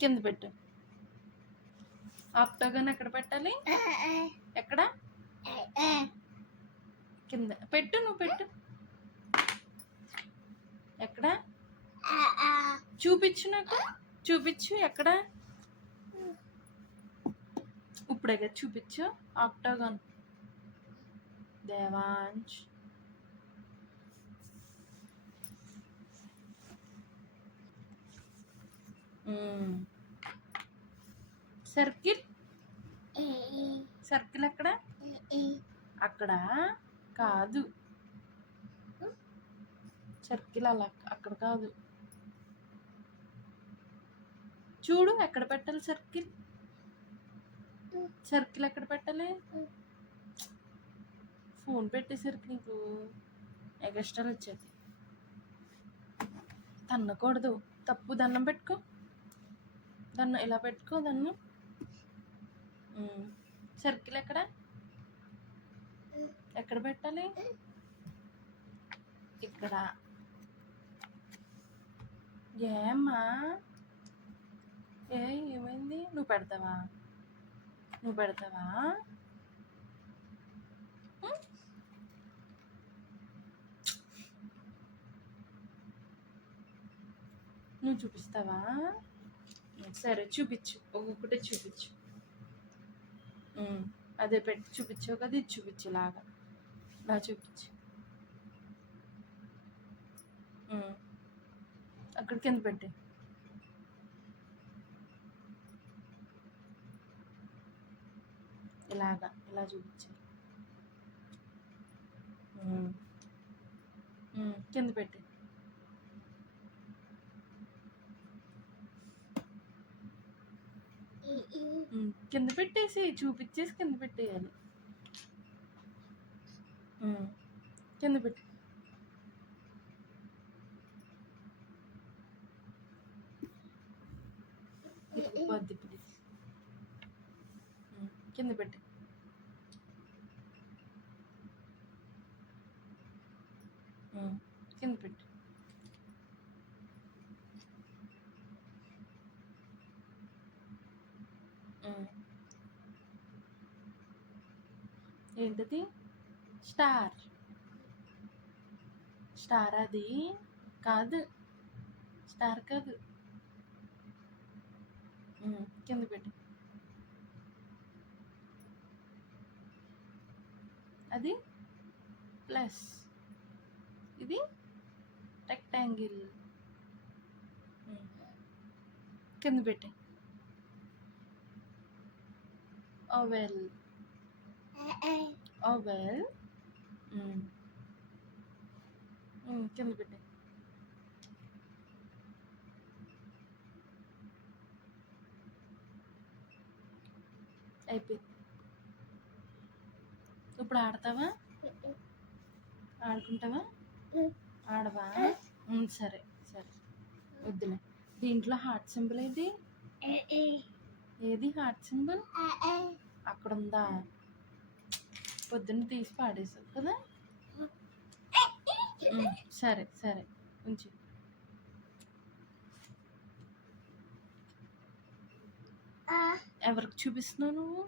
కింద పెట్టు. ఆక్టోగన్ ఎక్కడ పెట్టాలి? ఎక్కడ? కింద పెట్టు. నువ్వు పెట్టు. ఎక్కడ? చూపించు నాకు. చూపించు ఎక్కడ? ఇప్పుడే కదా చూపించు. ఆక్టోగన్. దేవాంశ్ సర్కిల్. సర్కిల్ ఎక్కడ? అక్కడ కాదు. సర్కిల్ అలా అక్కడ కాదు. చూడు ఎక్కడ పెట్టాలి సర్కిల్. సర్కిల్ ఎక్కడ పెట్టాలి? ఫోన్ పెట్టేసరికి నీకు ఎగస్ట్రాలు వచ్చేది. తన్నకూడదు, తప్పు. దండం పెట్టుకో. దండం ఇలా పెట్టుకో. దండం. సర్కిల్ ఎక్కడ? ఎక్కడ పెట్టాలి? ఇక్కడ. ఏమ్మా ఏమైంది? నువ్వు పెడతావా? నువ్వు పెడతావా? నువ్వు చూపిస్తావా? సరే చూపించు. ఒక్కొక్కటే చూపించు. అదే పెట్టి చూపించావు కదా, ఇది చూపించు. లాగా ఇలా చూపించు. అక్కడ కింద పెట్టి. ఇలాగా ఇలా చూపించాలి. కింద పెట్టి. కింద పెట్టేసి చూపించేసి కింద పెట్టేయాలి. కింద పెట్టి. వద్దు ప్లీజ్. కింద పెట్టి. కింద పెట్టి. ఏంటది? స్టార్. స్టార్ అది కాదు. స్టార్ కాదు. కింద పెట్టి. అది ప్లస్. ఇది రెక్టాంగిల్. కింద పెట్టి. ఓవెల్. ఓవెల్. కింద పెట్టి. అయిపోయింది. ఇప్పుడు ఆడతావా? ఆడుకుంటావా? ఆడవా? సరే సరే, వద్దులే. దీంట్లో హార్ట్ సింబల్ ఏది? ఏది హార్ట్ సింబల్? అక్కడ ఉందా? పొద్దున్న తీసి పాడేసావు కదా. సరే సరే, ఉంచు. ఎవరికి చూపిస్తున్నావు నువ్వు?